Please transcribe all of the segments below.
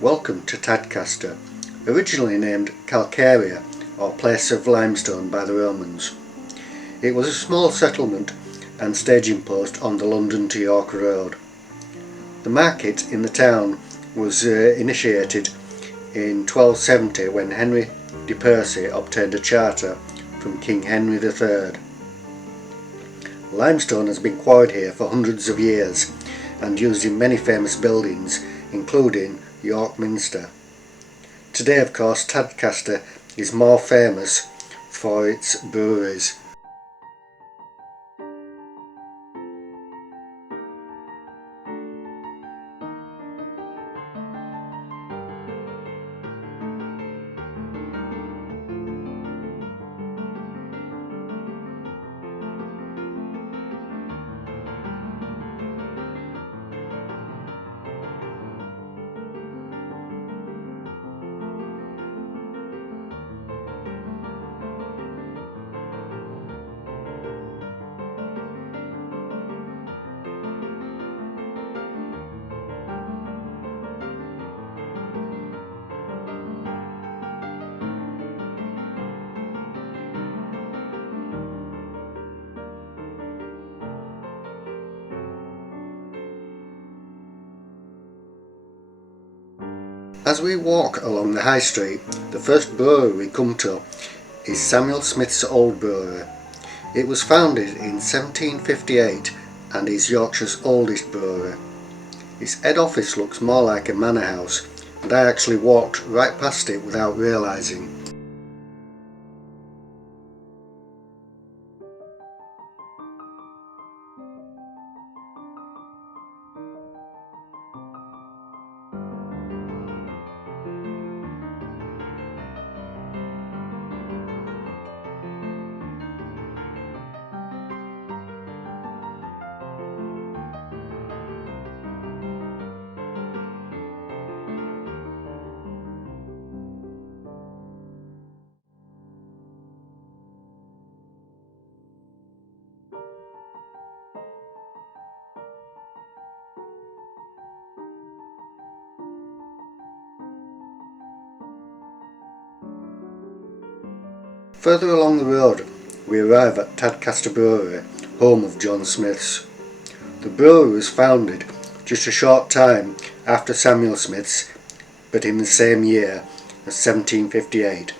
Welcome to Tadcaster, originally named Calcaria, or place of limestone by the Romans. It was a small settlement and staging post on the London to York road. The market in the town was initiated in 1270 when Henry de Percy obtained a charter from King Henry III. Limestone has been quarried here for hundreds of years and used in many famous buildings, including York Minster. Today, of course, Tadcaster is more famous for its breweries. As we walk along the high street, the first brewery we come to is Samuel Smith's Old Brewery. It was founded in 1758 and is Yorkshire's oldest brewery. Its head office looks more like a manor house, and I actually walked right past it without realising. Further along the road we arrive at Tadcaster Brewery, home of John Smith's. The brewery was founded just a short time after Samuel Smith's, but in the same year as 1758.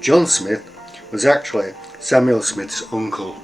John Smith was actually Samuel Smith's uncle.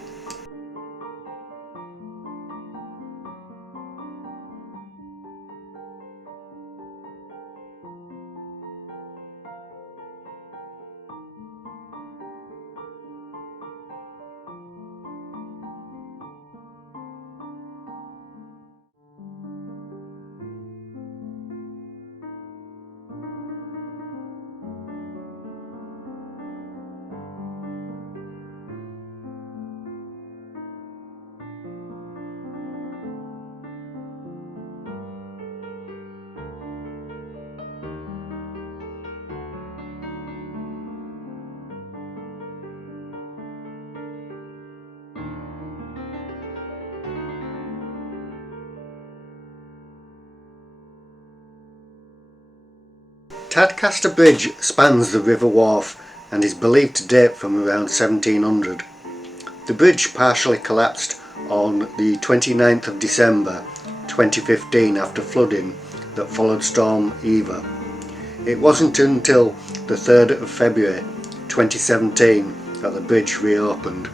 Tadcaster Bridge spans the River Wharfe and is believed to date from around 1700. The bridge partially collapsed on the 29th of December 2015 after flooding that followed Storm Eva. It wasn't until the 3rd of February 2017 that the bridge reopened.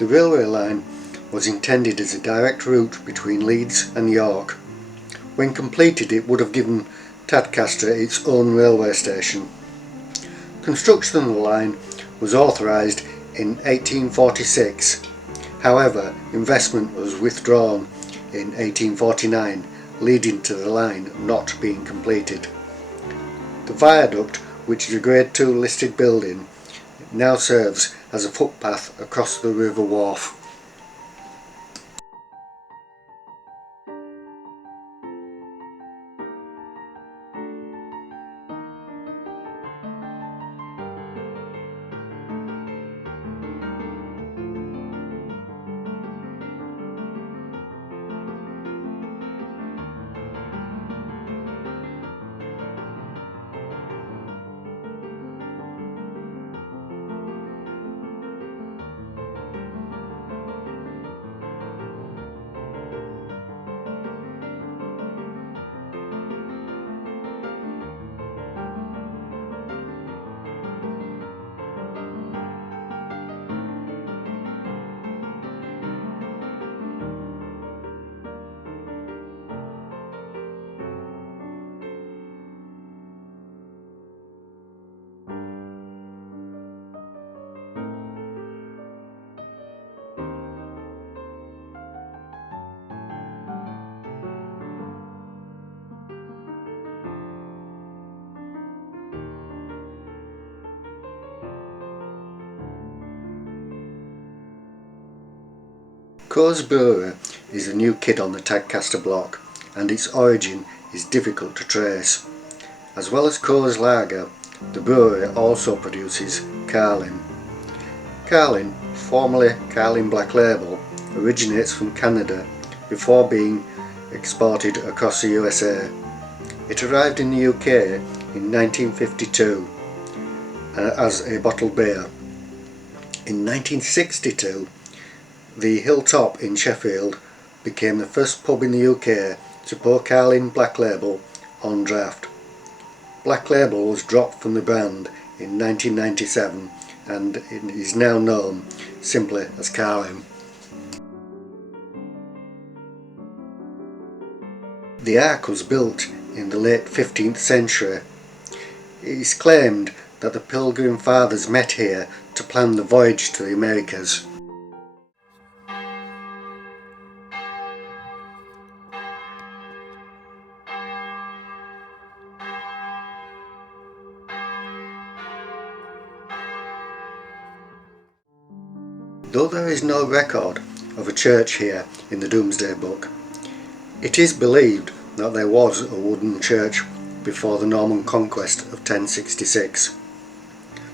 The railway line was intended as a direct route between Leeds and York. When completed, it would have given Tadcaster its own railway station. Construction of the line was authorised in 1846. However, investment was withdrawn in 1849, leading to the line not being completed. The viaduct, which is a Grade 2 listed building, now serves as a footpath across the River Wharfe. Coors Brewery is a new kid on the Tadcaster block, and its origin is difficult to trace. As well as Coors Lager, the brewery also produces Carling. Carling, formerly Carling Black Label, originates from Canada before being exported across the USA. It arrived in the UK in 1952 as a bottled beer. In 1962, the Hilltop in Sheffield became the first pub in the UK to pour Carling Black Label on draft. Black Label was dropped from the brand in 1997 and it is now known simply as Carling. The Ark was built in the late 15th century. It is claimed that the Pilgrim Fathers met here to plan the voyage to the Americas. Though there is no record of a church here in the Domesday Book, it is believed that there was a wooden church before the Norman conquest of 1066.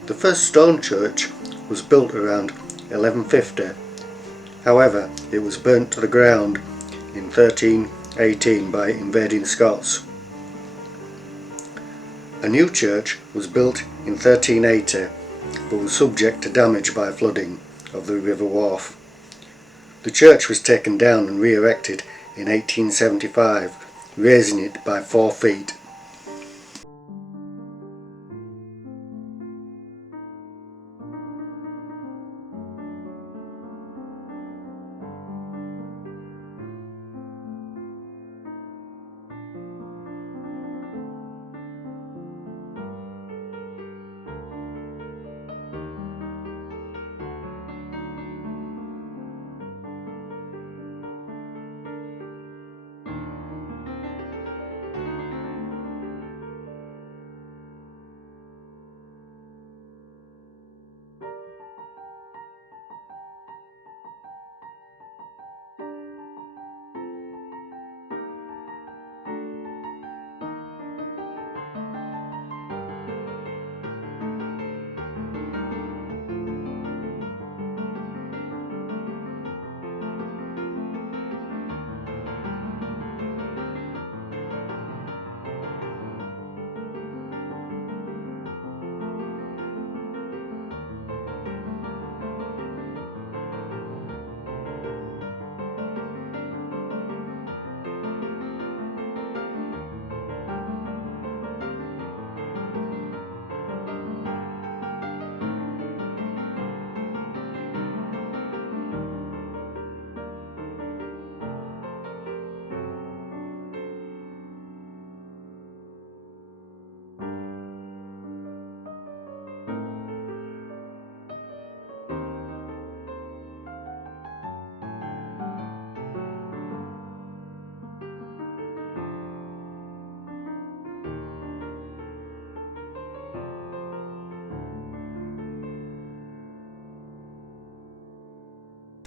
The first stone church was built around 1150. However, it was burnt to the ground in 1318 by invading Scots. A new church was built in 1380 but was subject to damage by flooding of the River Wharfe. The church was taken down and re-erected in 1875, raising it by 4 feet.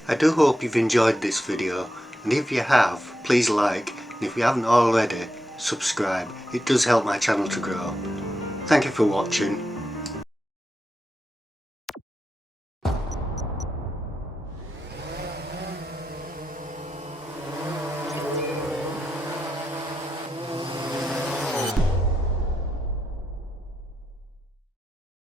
I do hope you've enjoyed this video, and if you have, please like, and if you haven't already, subscribe. It does help my channel to grow. Thank you for watching.